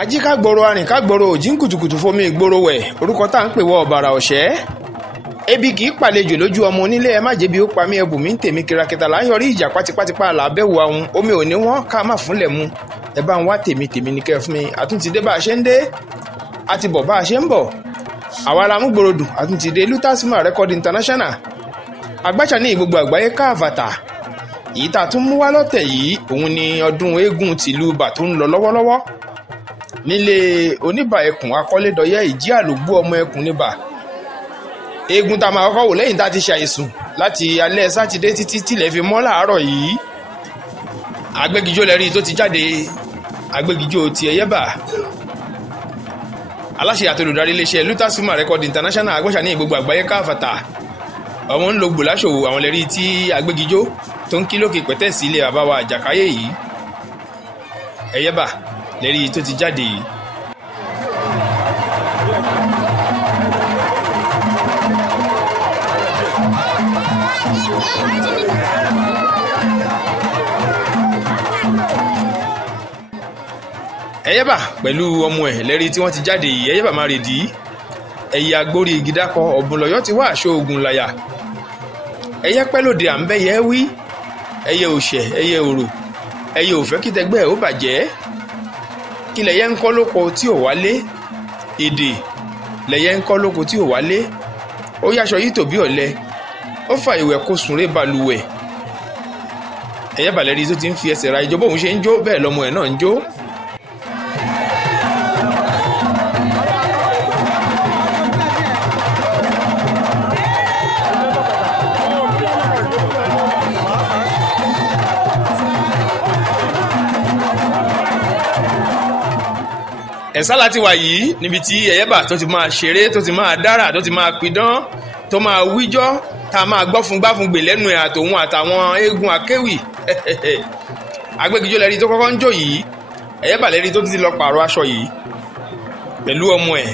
ají ká gbòòrò arìn ká gbòòrò òjì ń kùtùkùtù fomi ìgboro wẹ̀ orúkọ tá à ń pè wọ ọ̀bàrà ọ̀ṣẹ́ ebi kì í pàlejò lójú ọmọ onílé ẹ má jẹ̀bi ó pa mí ẹbù mí ń tèmi kìràkìtà là ń yọrí ìjà pátípátípá làbẹ́wò àwọn omi ò ní wọ́n ká má fúnlẹ̀ mu ẹ bá ń wá tèmi ní kẹ́ fún mi àtúntì dé bá a ṣe ń dé àti bọ̀ bá a ṣe ń bọ̀ àwa la mú gbòròdù àtúntì dé lutasima record international agbáṣà ní gbogbo àgbáyé káàfàtà èyí tá a tún mú wá lọ́tẹ̀ yìí òun ni ọdún eégún tìlú Ìbà tó ń lọ lọ́wọ́lọ́wọ́ nílé oníbà ẹkùn akọ́lédọ́yẹ ìjí àlògbó ọmọ ẹkùn níbà eégún tá a máa kọ́kọ́ wò lẹ́yìn tá a ti ṣàìsùn láti alẹ́ sátidé títí tílẹ̀ fi mọ́ láàárọ̀ yìí agbẹ́gijó lẹ́rí tó ti jáde agbẹ́gijó ti Ẹyẹ́bà aláṣẹ àti olùdarí iléeṣẹ́ lutasima record international agbẹ́sà ní gbogbo àgbáyé káfàtà ọmọ ń lo gbòláṣòwò àwọn lẹ́rí tí agbẹ́gijó tó ń kí lókè pẹ̀tẹ́sì ilé bàbá wa àjàkáyé yìí Ẹyẹ́bà lẹ́rí tó ti jáde yìí. Ẹyẹ́bà pẹ̀lú ọmọ ẹ̀ lẹ́rí tí wọ́n ti jáde yìí Ẹyẹ́bà máa rèdí ẹ̀yẹ agbórí igi dákọ̀ ọ̀bùnlọ́yọ́ ti wá aṣọ ogun láyà ẹyẹ pẹ́ lòdì à ń bẹ́yẹ wí ẹyẹ òṣẹ̀ ẹyẹ òrò ẹyẹ òfẹ́ kí tẹgbẹ́ ẹ̀ ó bàjẹ́ kí lẹ̀yẹ ń kọ́ lóko tí ò wálé èdè lẹ̀yẹ ń kọ́ lóko tí ò wálé ó yáṣọ yìí tòbí ọ̀lẹ ó fa ìwẹ̀ kó sùnré balùwẹ̀ Ẹyẹ́bà lẹ́rí tó ti ń fi ẹsẹ̀ ra ìjọba òun ṣe ń jó bẹ́ẹ̀ lọ́mọ ẹ̀ náà ń jó. ẹ̀sá láti wà yìí níbi tí Ẹyẹ́bà tó ti máa ṣeré tó ti máa dára tó ti máa pidán tó máa wíjọ́ tá a máa gbọ́fun-gbáfun-gbè lẹ́nu ẹ̀ àtòun àtàwọn eégún akéwì agbẹ́gijó lẹ́rí tó kọ́kọ́ ń jó yìí Ẹyẹ́bà lẹ́rí tó ti lọ pààrọ̀ aṣọ yìí pẹ̀lú ọmọ ẹ̀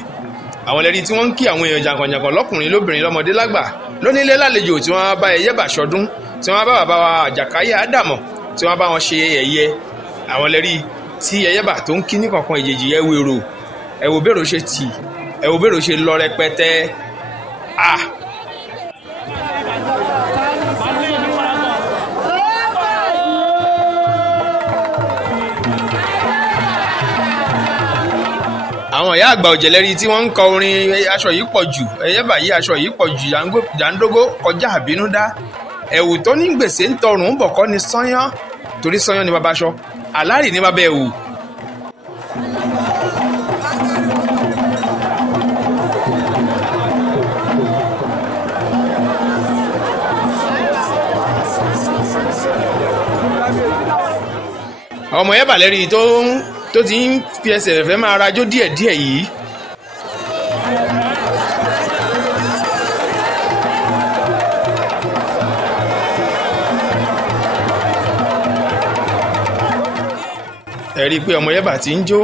àwọn lẹ́rí tí wọ́n ń kí àwọn èèyàn jàǹkànjàǹkàn lọ́kùnrin lóbìnrin lọ́mọdé lágbà lónílé lálejò tí wọ́n bá Ẹyẹ́bà ṣọdún tí wọ́n bá bàbá wa àjàkáyé àdàmọ̀ tí wọ́n bá wọn ṣe ẹ̀yẹ àwọn lẹ́rí tí Ẹyẹ́bà tó ń kí ní kankan ìjèjì ẹ wèrò ẹ wò bèrò ṣe tì ẹ wò bèrò ṣe lọ rẹpẹtẹ àwọn ìyá àgbà òjẹ̀lẹ́rí tí wọ́n ń kọ orin aṣọ yìí pọ̀ jù Ẹyẹ́bà yìí aṣọ yìí pọ̀ jù jàǹdógó kọjá àbínúdá ẹ̀wù tó ní gbèsè ń tọrùn bọ̀ kọ́ ni sányán torí sányán ni bàbá aṣọ àlárì ní bàbá ẹ̀wù. ọmọ Ẹyẹ́bà lẹ́rí tó ti ń fi ẹsẹ̀ fẹ́ máa rajó díẹ̀díẹ̀ yìí ẹ rí i pé ọmọ Ẹyẹ́bà ti ń jó.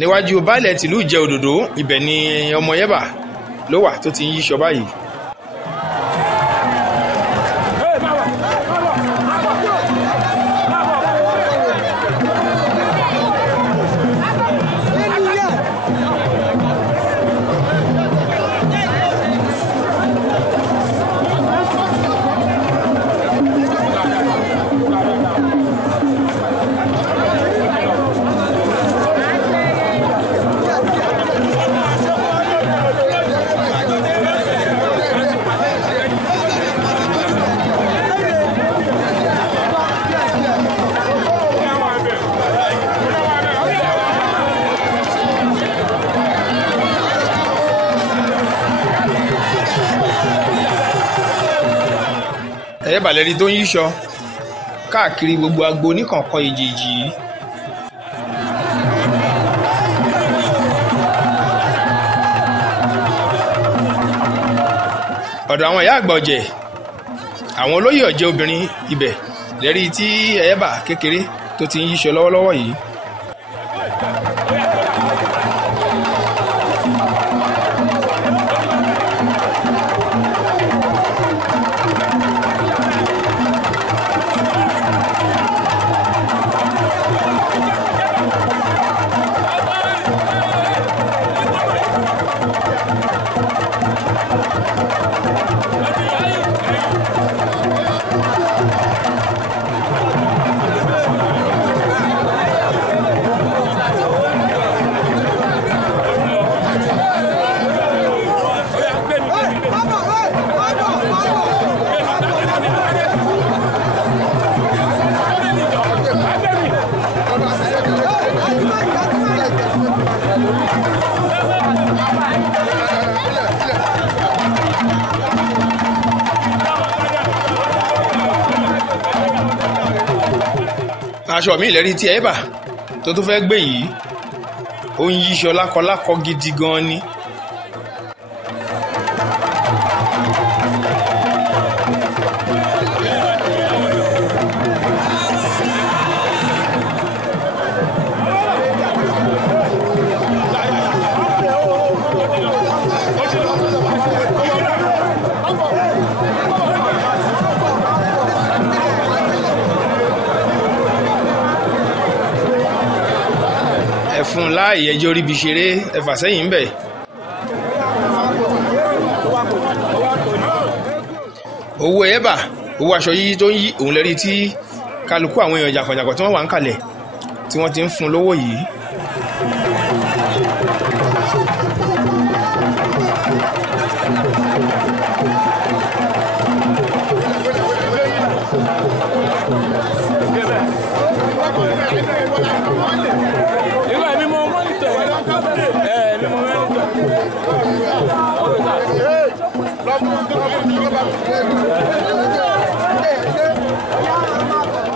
níwájú baálẹ̀ tìlú Ìjẹ́ Òdòdó ibẹ̀ ni ọmọ Ẹyẹ́bà ló wà tó ti ń yíṣọ báyìí. Eyeba lẹ́rí tó ń yíṣọ káàkiri gbogbo agbo oníkọ̀ọ̀kan èjèèjì yìí. ọ̀dọ̀ àwọn ìyá àgbà ọ̀jẹ̀ àwọn olóyè ọ̀jẹ̀ obìnrin ibẹ̀ lẹ́rí tí Eyeba kékeré tó ti ń yíṣọ lọ́wọ́lọ́wọ́ yìí. aṣọ mi ìlérí tí Eyeba tó tún fẹ́ gbé yìí ó ń yíṣọ lákọlákọ gidi gan ni. fún láàyè ẹjọ́ orí bí ṣeré ẹfà sẹ́yìn ń bẹ̀. owó Eyeba owó aṣọ yíyí tó ń yí òun lẹ́rí tí kálukú àwọn èèyàn jàǹkànjàǹkàn tí wọ́n wà ń kalẹ̀ tí wọ́n ti ń fún lówó yìí.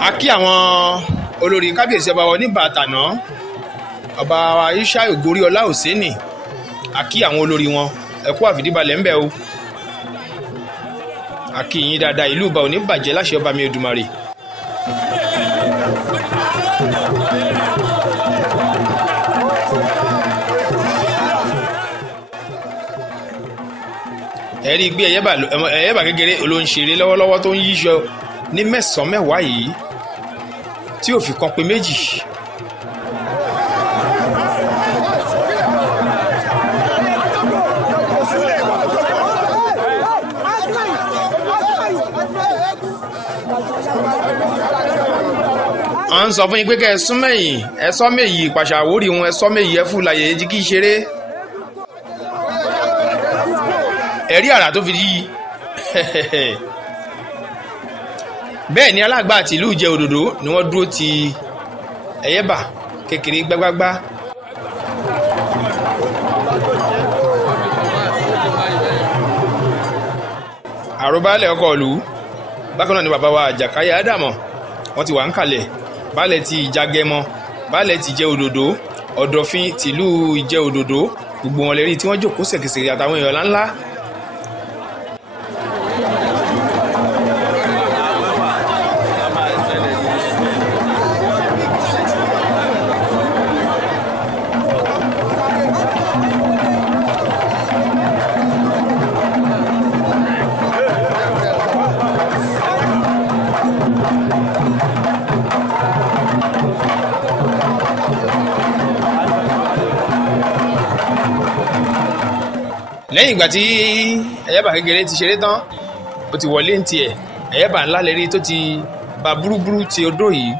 a kí àwọn olórí kábíyèsí ọba wọn nígbà àtàná ọba Aisha Ògórí Ọlá Òsénì a kí àwọn olórí wọn ẹ kú àfìdíbalẹ̀ ńbẹ o a kí yín dáadáa ìlú Ìbà ò ní bàjẹ́ láṣẹ ọba mi Èdùmàrè. ẹ̀rí gbé Eyeba kékeré olóńṣeré lọ́wọ́lọ́wọ́ tó ń yíṣọ ní mẹ́sàn-án mẹ́wàá yìí tí ò fi kan pé méjì. à ń sọ fún yín pé kẹ́ ẹ sún mẹ́yìn ẹ sọ méyì pàṣẹ Àwórì wọn ẹ sọ méyì ẹ fún láyé jí kí ṣeré. ẹ̀rí àrà tó fi yí bẹ́ẹ̀ ni alágbà àti ìlú Ìjẹ Òdòdó ni wọ́n dúró ti Eyeba kékeré gbágbágbá. àròbálẹ̀ ọkọ̀ ìlú bákan náà ni bàbá wa Àjàkáyé Ádámọ̀ wọ́n ti wà ń kalẹ̀ baálẹ̀ ti Ìjàgẹmọ baálẹ̀ ti Ìjẹ Òdòdó ọ̀dọ̀fin tìlú Ìjẹ Òdòdó gbogbo wọn lè rí tí wọ́n jókòó ṣẹ̀kẹ̀ṣẹ̀kẹ̀ àtàwọn èèyàn ńláńlá. lẹ́yìn ìgbà tí Eyeba kékeré ti ṣeré tán ó ti wọlé ní tiẹ̀ Eyeba ńlá lérí tó ti ba búrúburú ti odó yìí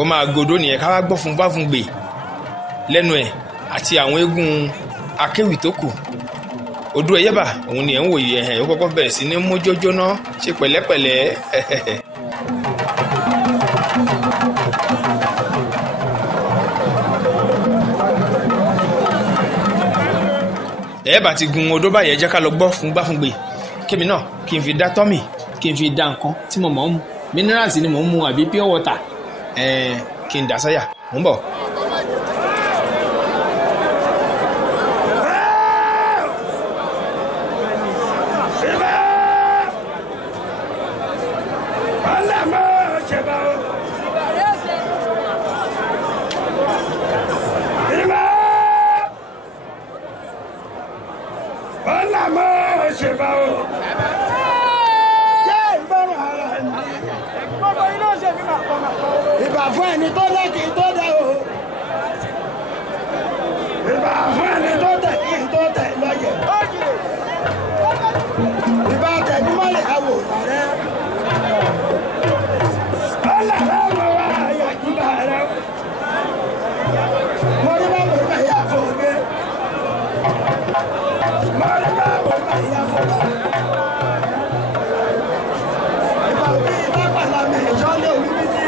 ó máa godó nìyẹn ká wá gbọ́ fún bá fún gbè lẹ́nu ẹ̀ àti àwọn eégún akéwì tó kù. odó Eyeba òun ni ẹ̀ ń wòye ẹ̀hẹ̀ ó kọ́kọ́ bẹ̀rẹ̀ sí ní mú jójó ná ṣe pẹ̀lẹ́pẹ̀lẹ́ Eyeba ti gun odó báyẹn jẹ́ ká lọ gbọ́ fún gbáfúngbè kémi náà kí n fi dá tọ́mì kí n fi dá nǹkan tí mo mọ̀ ń mu minerals ni mò ń mu àbí pure water kí n dà sáyà mò ń bọ̀. Ìbà fún ẹni tó lẹ́ kí n tó dẹ o. Ìbà fún ẹni tó tẹ̀ kí n tó tẹ̀ lọ́yẹ̀. Ìbà tẹ̀jú mọ́lẹ̀ àwòrán rẹ̀. Ọ̀là rẹ̀ mọ̀ wá àyàjúbà rẹ̀. Mo rí bá mo bá yà fún mi. Mo rí bá mo bá yà fún mi. Ìbà òbí ìbá pàlámì ìṣọ́lé olúbi sí.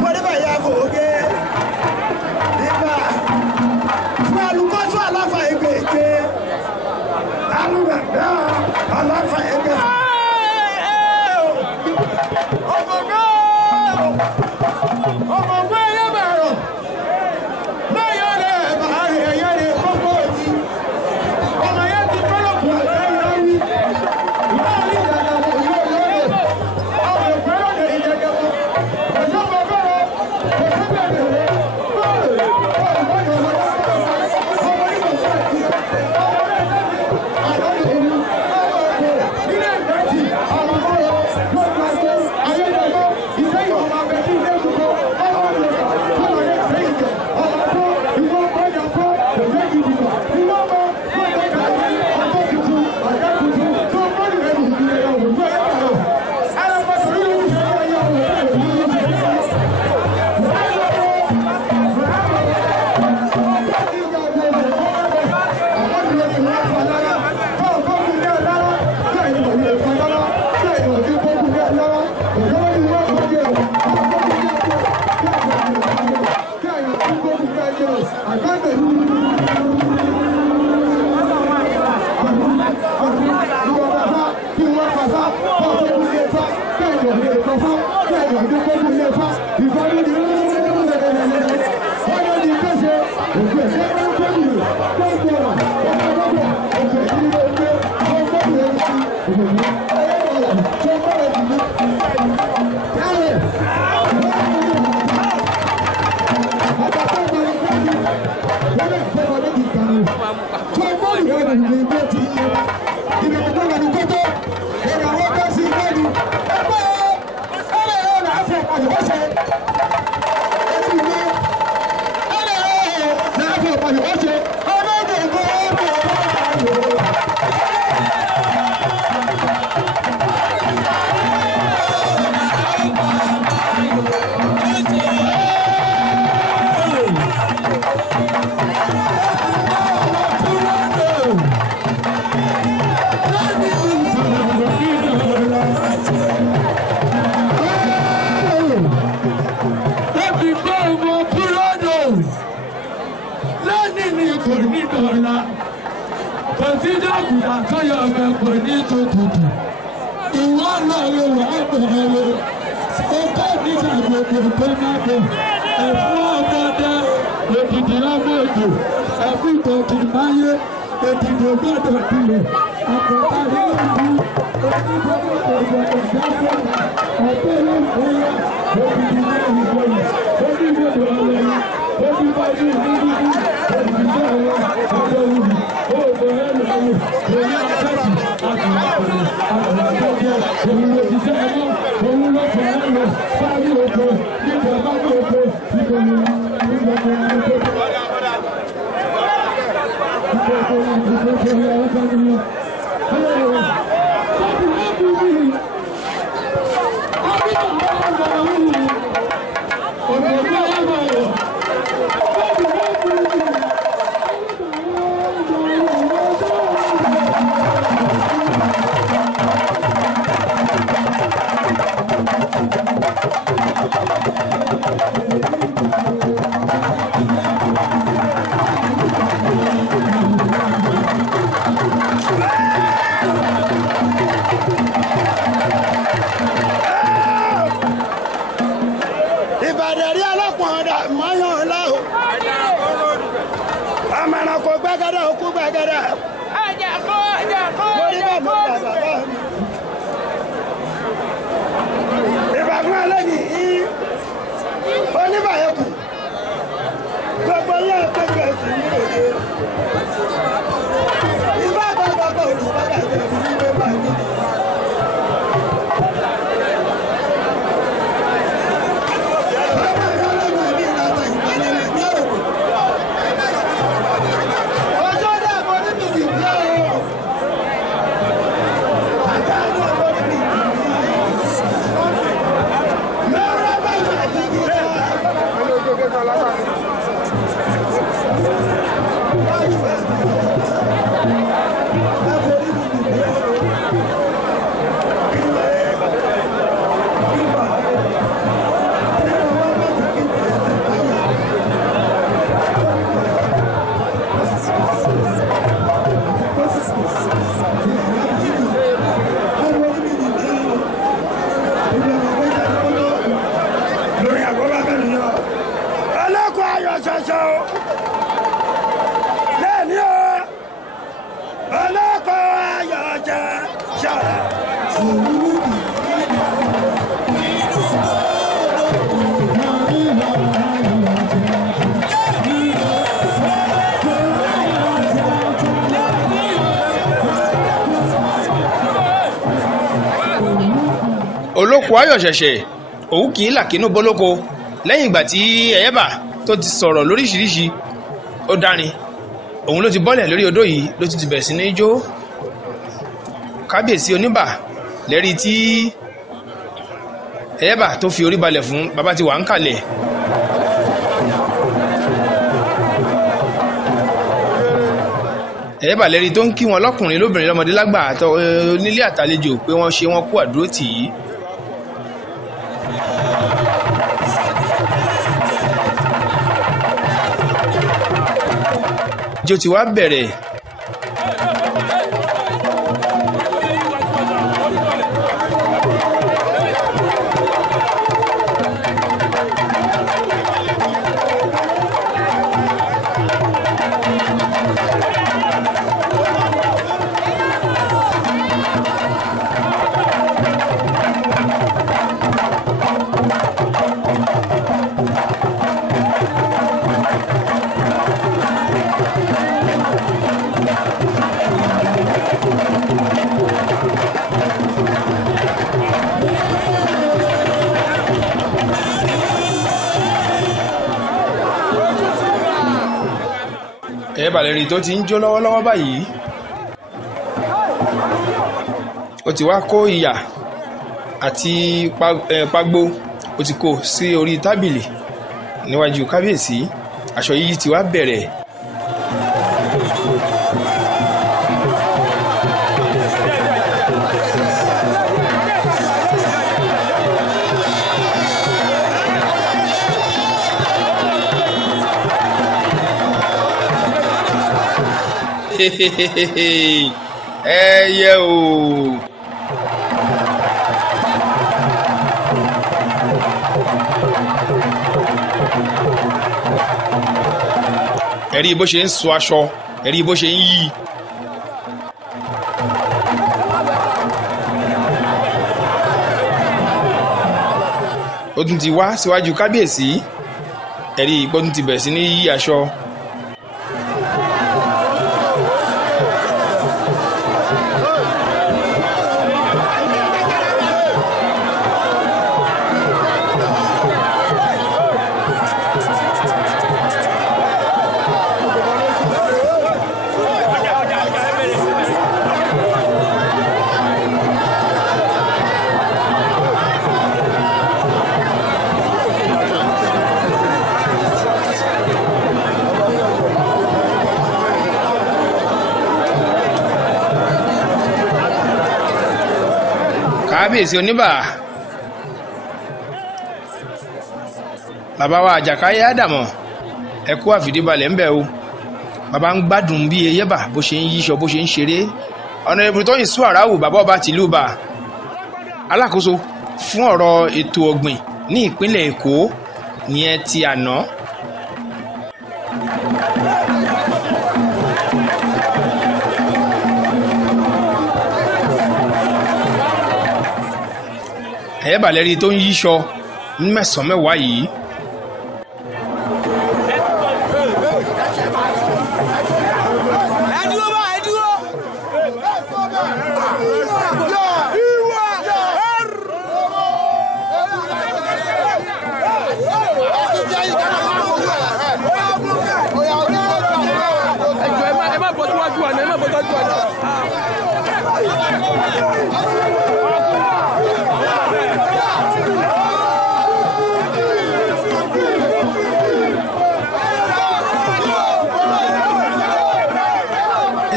Moriba ya foge Iba Falukoso alafa egbe Alubada alafa egbe Ogogo Ogogo yebaro Na yore bahari yere koko ti Ọmọ yẹn ti kọ́lọ̀ kù àtẹ́yìnrí Ìbá ní ìdàgbà Thank you. àgùdà káyọ̀ mẹ́pọ̀ ní tòtòtò. Ìwọ náà lè wà bẹ̀rẹ̀. Ó kọ́ nígbà gbogbo tó má bọ̀. Ẹ̀fọ́ ọmọdé òdìdí ọmọdé. Ẹ̀fọ́ ìtọ́jú máyé òdìdí gbọ́dọ̀ dúró. Àkọ́kọ́ rí ìlú onígbọ́dọ̀ gbọ́dọ̀ jáfọ́. Ọ̀pẹ́ ló ń bóyá òdìdí náà ìgbọ̀nyí. Onígbọ́dọ̀ ọlọ́yìn. Onígbọ́dọ̀ ìdíjú. Òdìdí ọwọ́ ọlọ́yìn. olóko ayọ̀ ṣẹ̀ṣẹ̀ òun kì í làkínú bólóko lẹ́yìn ìgbà tí Eyeba tó ti sọ̀rọ̀ lóríṣiríṣi ó dárin òun ló ti bọ́lẹ̀ lórí odó yìí ló ti bẹ̀rẹ̀ sí ní jó kábíyèsí oníbà lẹ́rí tí Eyeba tó fi orí balẹ̀ fún bàbá ti wà ń kalẹ̀. Eyeba lẹ́rí tó ń kí wọn lọ́kùnrin lóbìnrin lọ́mọdé lágbà onílé àtàlejò pé wọ́n ṣe wọn kú àdúró tì í. ìjó ti wá bẹ̀rẹ̀. Eyeba lẹ́rí tó ti ń jó lọ́wọ́lọ́wọ́ báyìí ó ti wá kó ìyà àti pagbo ó ti kó sí orí tábìlì níwájú kábíyèsí aṣọ yìí ti wá bẹ̀rẹ̀. ẹyẹ o. ẹ̀rí bó ṣe ń so aṣọ, ẹ̀rí bó ṣe ń yí. ó tún ti wá síwájú kábíyèsí, ẹ̀rí bó tún ti bẹ̀rẹ̀ sí ní yí aṣọ. kábíyèsí oníbà, bàbá wa àjàkáyé àdàmọ̀, ẹ kú àfìdíbalẹ̀ ń bẹ̀ o. bàbá ń gbádùn bí Eyeba bó ṣe ń yíṣọ, bó ṣe ń ṣeré. Honorable Tóyìn Suarawu, bàbá ọba tìlú Ìbà, alákòóso fún ọ̀rọ̀ ètò ọ̀gbìn ní ìpínlẹ̀ Èkó ìyẹn ti àná. Eyeba lẹ́rí tó ń yíṣọ ní mẹ́sàn-án mẹ́wàá yìí.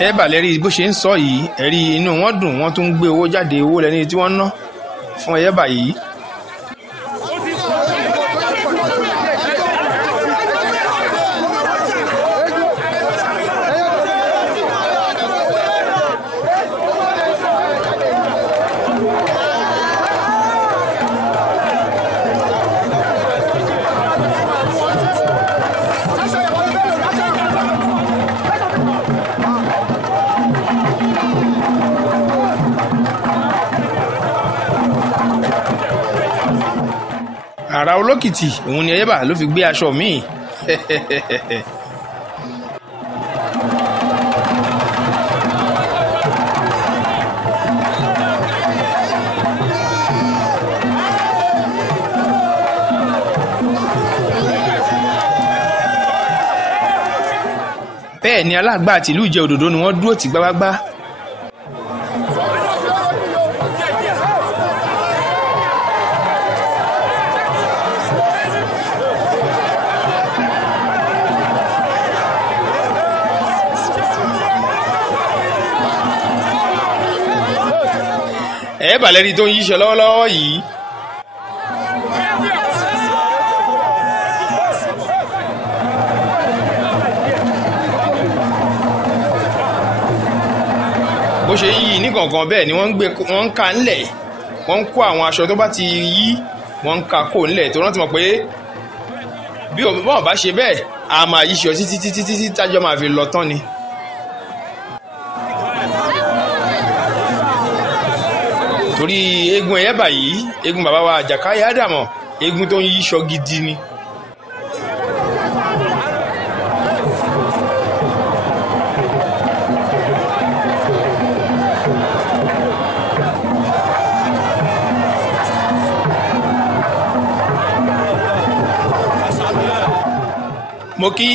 Eyeba lẹ́rí bó ṣe ń sọ yìí, ẹ̀rí inú wọn dùn, wọ́n tún ń gbé owó jáde, owó lẹ́ni tí wọ́n ná fún Eyeba yìí. àrà olókìtì òun ni Eyeba ló fi gbé aṣọ míì. bẹ́ẹ̀ ni alágbà àti ìlú Ìjẹ̀ Òdòdó ni wọ́n dúró tì gbágbágbá. Eyeba lẹ́rí tó ń yíṣọ lọ́wọ́lọ́wọ́ yìí. bó ṣe yí ní gangan bẹ́ẹ̀ ni wọ́n ń ka ńlẹ̀, wọ́n ń kó àwọn aṣọ tó bá ti yí, wọ́n ń ka kó ńlẹ̀ tó rántí mọ̀ pé bí wọ́n bá ṣe bẹ́ẹ̀ a máa yíṣọ títí tájọ́ máa fi lọ tán ni. torí eégún Eyeba yìí, eégún bàbá wa àjàkáyé àdàmọ̀, eégún tó ń yíṣọ gidi ni. mo kí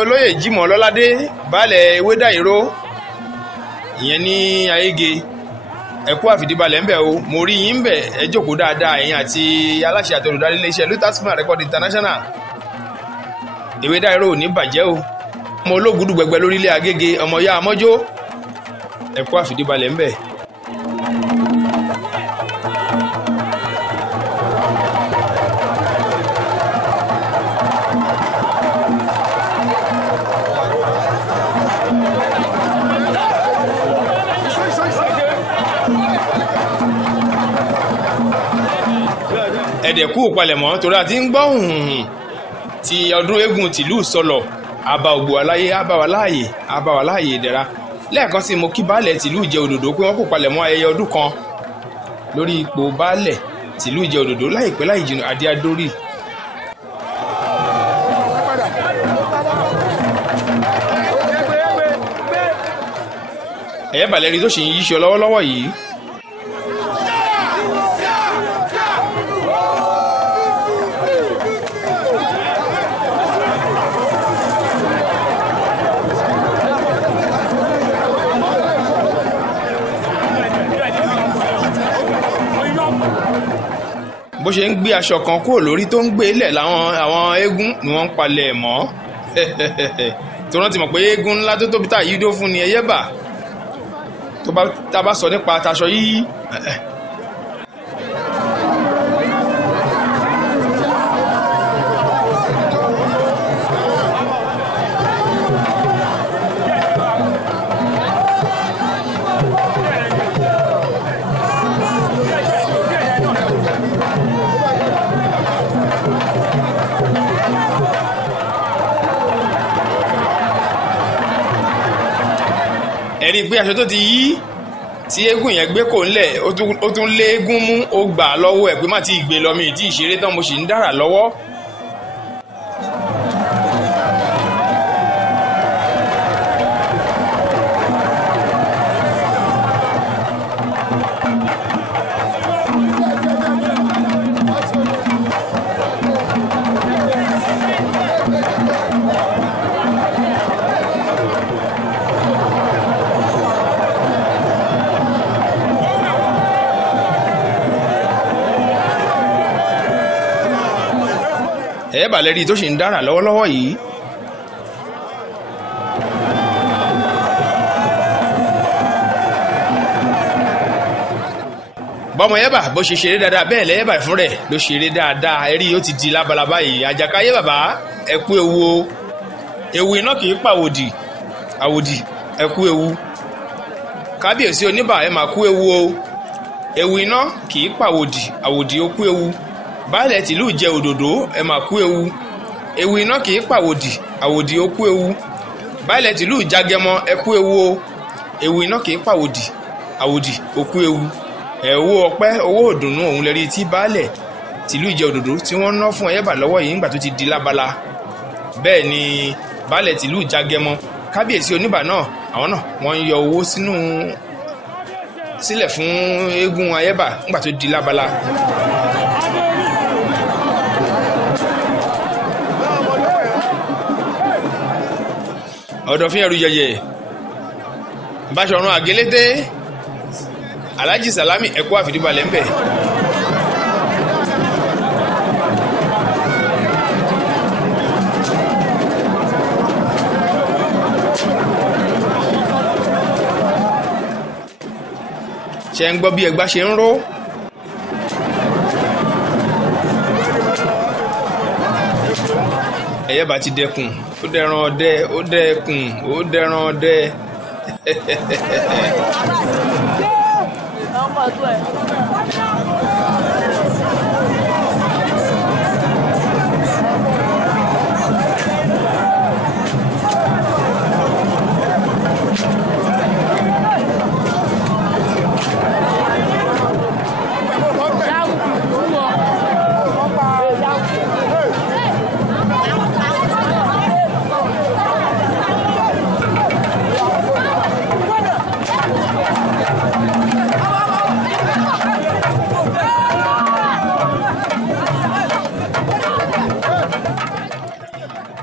olóyè Jímọ̀ Ọlọ́ládé baálẹ̀ Ewédàìró ìyẹn ní Ayége, ẹ kú àfìdíbalẹ̀ ń bẹ̀ o. mo rí yín ń bẹ̀, ẹ jókòó dáadáa ẹ̀yin àti aláṣẹ àti olùdarí iléeṣẹ́ Lutasma Record International. Ewédàìró ò ní bàjẹ́ o. ọmọ ológùdù gbẹgbẹ lórílẹ̀ Agége, ọmọ ya amọ́jó, ẹ kú àfìdíbalẹ̀ ń bẹ̀. ẹ̀dẹ̀kú palẹ̀mọ́ torí àti ń gbọ́ ti ọdún eégún tìlú sọlọ̀ àbá ògbò aláyé àbá wa láàyè ìdẹ̀ra. Lẹ́ẹ̀kan sí mo kí baálẹ̀ tìlú Ìjẹ Òdòdó pé wọ́n kò palẹ̀mọ́ ayẹyẹ ọdún kan lórí ipò baálẹ̀ tìlú Ìjẹ Òdòdó láìpẹ́ láì jìnnà adé adórí. Ẹ̀yẹ́bà lẹ́rí tó ṣì ń yíṣọ lọ́wọ́lọ́wọ́ yìí. Bó ṣe ń gbé aṣọ kan kúrò lórí tó ń gbé lẹ̀ àwọn eégún ni wọ́n ń palẹ̀ mọ́ tó rántí mọ̀ pé eégún ńlá tó tóbi tá yìí dó fún ni Ẹyẹ́bà tó bá sọ nípa taṣọ yìí. ẹ̀rí pé aṣọ tó ti yí tí eégún yẹn gbé kò ńlẹ̀ ó tún lé eégún mú ó gbà lọ́wọ́ ẹ̀ pé má ti gbé lọ mi tí ìṣeré tán mo sì ń dára lọ́wọ́. Ẹyẹ́bà lẹ́rí tó sì ń dára lọ́wọ́lọ́wọ́ yìí. bọ́mọ Ẹyẹ́bà bó ṣe ṣeré dáadáa bẹ́ẹ̀ lẹ́yẹ́bà fún rẹ̀ ló ṣeré dáadáa ẹ̀rí ó ti di lábalábá yìí. Àjàkáyé bàbá ẹ kú ewu o, ewu iná kì í pàwòdì àwòdì ẹ kú ewu. Kábíyèsí Oníbà ẹ mà kú ewu o, ewu iná kì í pàwòdì àwòdì ó kú ewu. Baálẹ̀ tìlú Ìjẹ Òdòdó ẹ mà kú ewu, ewu iná kì í pàwòdì àwòdì ó kú ewu. Baálẹ̀ tìlú Ìjàgẹmọ ẹ kú ewu o, ewu iná kì í pàwòdì àwòdì ó kú ewu. Owó ọpẹ́ owó òdùnnú òun lẹ́rí tí baálẹ̀ tìlú Ìjẹ Òdòdó tí wọ́n ná fún Ẹyẹ́bà lọ́wọ́ yìí nígbà tó ti di lábala. Bẹ́ẹ̀ ni baálẹ̀ tìlú Ìjàgẹmọ Kábíyèsí Oníbà náà àwọn náà wọ́n ń yọ owó sílẹ̀ fún eégún Ẹyẹ́bà nígbà tó di lábala. Ọ̀dọ̀fín ẹrù yẹyẹ Báṣọ̀run Àgélété Alhaji Salami ẹ̀kọ́ àfìdíbalẹ̀ ńbẹ̀. ṣe ń gbọ́ bí ẹgbà ṣe ń ró. Ẹyẹ́bà ti dẹkùn ó dẹran ọdẹ ó dẹkùn ó dẹran ọdẹ.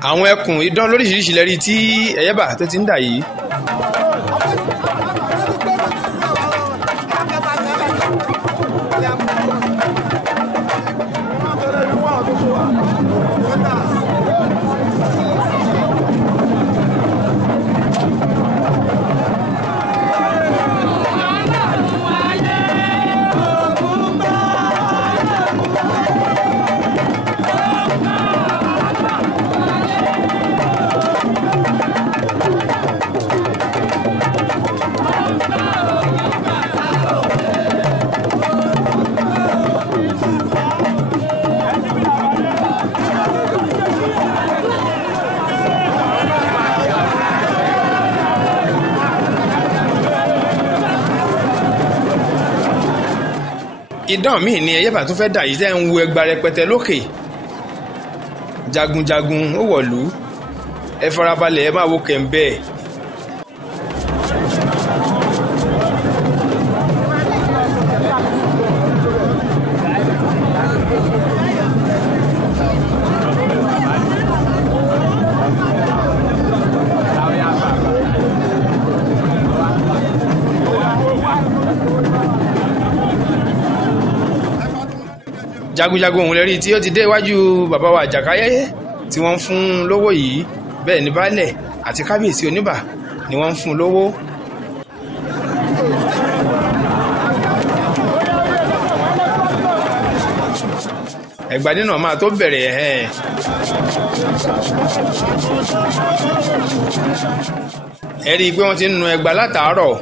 àwọn ẹkùn idán lóríṣiríṣi lẹ́rí tí Ẹyẹ́bà tó ti ń dà yìí. idán míì ni Eyeba tún fẹ́ dà yìí tẹ́ ń wo ẹgba rẹpẹtẹ lókè jagunjagun ó wọ̀lú ẹ farabalẹ̀ ẹ máa wo kẹ̀ǹbẹ́ ẹ̀. jagunjagun òun lẹ́rí tí ó ti dé iwájú bàbá wa Àjàkáyé tí wọ́n ń fún lówó yìí bẹ́ẹ̀ ní baálẹ̀ àti kábíyèsí oníbà ni wọ́n ń fún lówó. ẹ̀gbà nínú máa tó bẹ̀rẹ̀ ẹ rí i pé wọ́n ti ń nu ẹ̀gbà látàárọ̀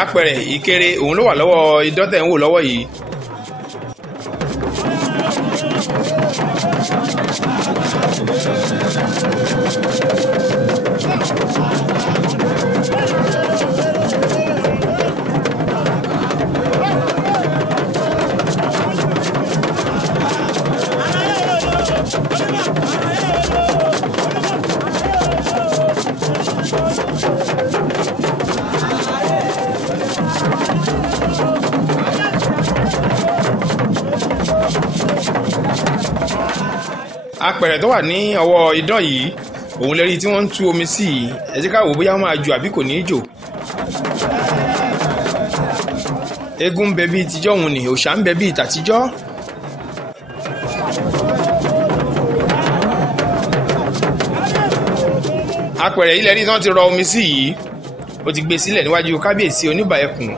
apẹ̀rẹ̀ ìkéré òun ló wà lọ́wọ́ idán tẹ̀ ń wò lọ́wọ́ yìí. apẹ̀rẹ̀ tó wà ní ọwọ́ idán yìí òun lè rí tí wọ́n ń tú omi sí i ẹ jẹ́ ká wò bóyá wọ́n máa jò àbí kò ní í jò. eégún ń bẹ bíi tijọ́ òun ni òòṣà ń bẹ bíi tàtijọ́. apẹ̀rẹ̀ yìí lè rí tí wọ́n ti rọ omi sí yìí ó ti gbé sílẹ̀ níwájú kábíyèsí oníbà ẹkùn.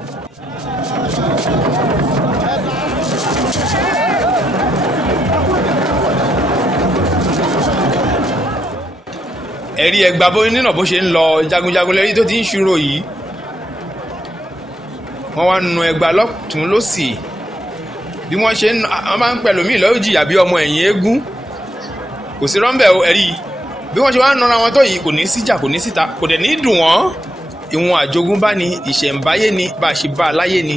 ẹ̀rí ẹgbà bó nínà bó ṣe ń lọ jagunjagun lẹ́rí tó ti ń ṣúró yìí wọ́n wá nu ẹgbà lọ́tún lósì bí wọ́n ṣe wọ́n máa ń pẹ̀lú mí lọ́wọ́ jìyà bí ọmọ ẹ̀yìn eégún kò sí rọ́ńbẹ́ ẹ̀rí bí wọ́n ṣe wá ń nọra wọn tó yìí kò ní síjà kò ní síta kò dẹ̀ ní dùn wọ́n ìwọ̀n àjogúnbá ni ìṣẹ̀ǹbáyé ni bá a ṣe bá a láyé ni.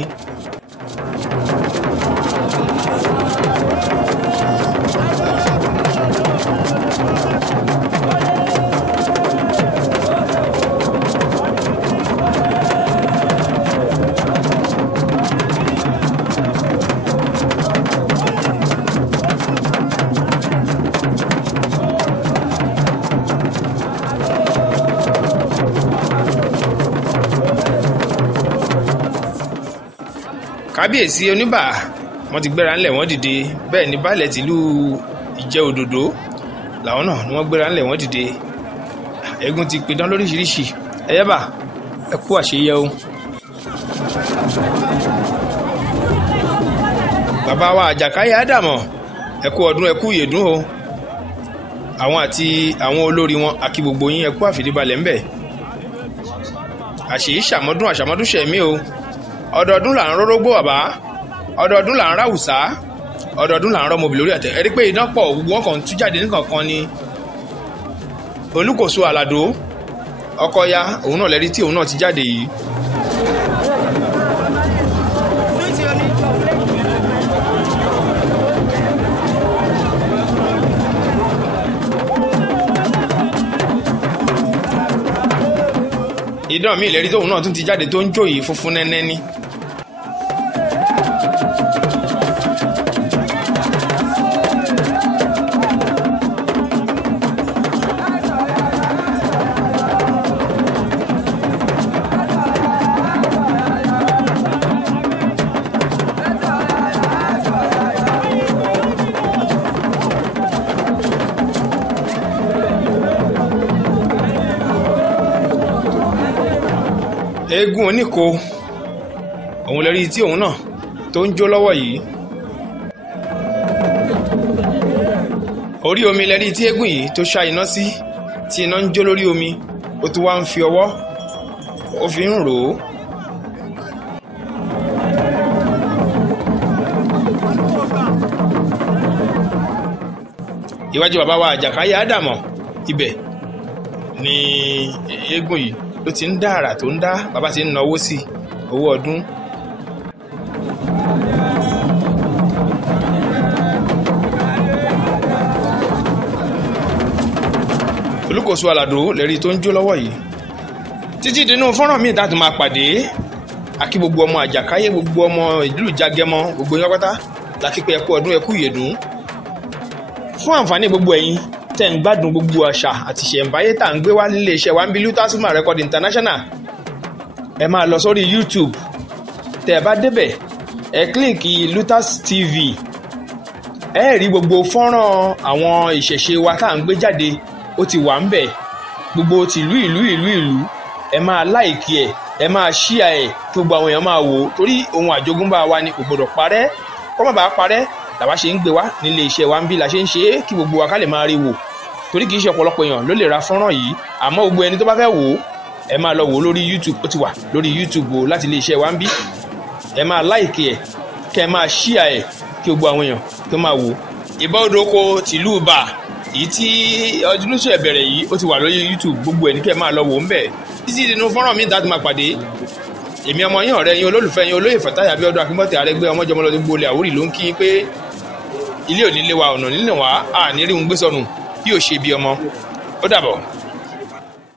kábíyèsí oníbà wọ́n ti gbéra ńlẹ̀ wọ́n dìde bẹ́ẹ̀ ni baálẹ̀ tìlú ìjẹ́ òdòdó làwọn náà ni wọ́n gbéra ńlẹ̀ wọ́n dìde. eégún ti pidán lóríṣiríṣi. Eyeba ẹ kú àṣeyẹ o. bàbá wa Àjàkáyé Ádámọ̀ ẹ kú ọdún ẹ kú ìyèdún o. àwọn àti àwọn olórí wọn àkí gbogbo yín ẹ kú àfìdíbalẹ̀ ńbẹ̀. àṣèyí ṣàmọ́dún àṣàmọ́dún ṣẹ̀mí o. ọdọọdún là ń rórógbó bàbá ọdọọdún là ń ráwùsá ọdọọdún là ń rọmọbì lórí àtẹ ẹ rí pé iná pọ̀ wọn kàn ń tú jáde nìkankan ni. olùkóso àlàdó ọkọya òun náà lẹ́rí tí òun náà ti jáde yìí. idán mi ìlérí tóun náà tún ti jáde tó ń jó yìí funfun nẹ́nẹ́ ní. eégún oníko òun lè rí tí òun náà tó ń jó lọ́wọ́ yìí. orí omi lè rí tí eégún yìí tó ṣá iná sí tí iná ń jó lórí omi ó tún wá ń fi ọwọ́ ó fi ń rò ó. iwájú bàbá wa Àjàkáyé Ádámọ̀ ibẹ̀ ni eégún yìí ló ti ń dá àrà tó ń dá bàbá ti ń náwó sí owó ọdún. oníkòso àlàdó lẹ́rí tó ń jó lọ́wọ́ yìí títí dínú fọ́nrán míì táti máa pàdé àkí gbogbo ọmọ àjàkáyé gbogbo ọmọ ìlú Jágẹmọ gbogbo yín pátá lákìpẹ́ ẹkú ọdún ẹkú ìyèdún fún àǹfààní gbogbo ẹ̀yin tẹ́ ń gbádùn gbogbo àṣà àti ìṣẹ̀ǹbáyé tá à ń gbé wá nílé iṣẹ́ wa ń bí Lutasma Record International ẹ máa lọ sórí YouTube tẹ́ ẹ bá débẹ̀ ẹ kílíkì Lutas TV ẹ rí gbogbo fọ́nrán àwọn ìṣẹ̀ṣe wa tá à ń gbé jáde ó ti wà ń bẹ̀ gbogbo tìlú ìlú ẹ máa láìkí ẹ máa ṣíà ẹ kí gbogbo àwọn èèyàn máa wò ó torí ohun àjogúnbá wa ni kò gbọdọ̀ parẹ́ kó má bàa parẹ́ làwa ṣe ń gbé wá nílé iṣẹ́ wa ń bí la ṣe ń ṣe é kí gbogbo wa ká lè máa rí wò torí kì í ṣe ọ̀pọ̀lọpọ̀ èèyàn ló lè ra fọ́nrán yìí àmọ́ gbogbo ẹni tó bá fẹ́ wò ó ẹ máa lọ wò ó lórí YouTube ó ti wà lórí YouTube o láti ilé iṣẹ́ wa ń bí ẹ máa láìkí ẹ kẹ́ ẹ máa ṣíà ẹ kí gbogbo àwọn èèyàn tó máa wò ó. Ìbà Odò Oko tìlú Ìbà èyí tí ọdún lóṣù ẹ̀bẹ̀rẹ̀ yìí ó ti wà lórí YouTube gbogbo ẹ̀ ní kẹ́ ẹ máa lọ wò ó ń bẹ̀ títí nínú fọ́nrán mi dáàtì máa pàdé èmi ọmọ yín ọ̀rẹ́ yín olólùfẹ́ yín olóyè Fatai Abíọ́dún Akínbọ́tẹ̀ Arẹ́gbẹ́ ọmọjọmọlọ́dún gbolé Àwórì ló ń kí pé ilé ò ní lé wa ọ̀nà nílé wa à ní rí òun gbé sọnù bí ò ṣe bí ọmọ ó dàbọ̀.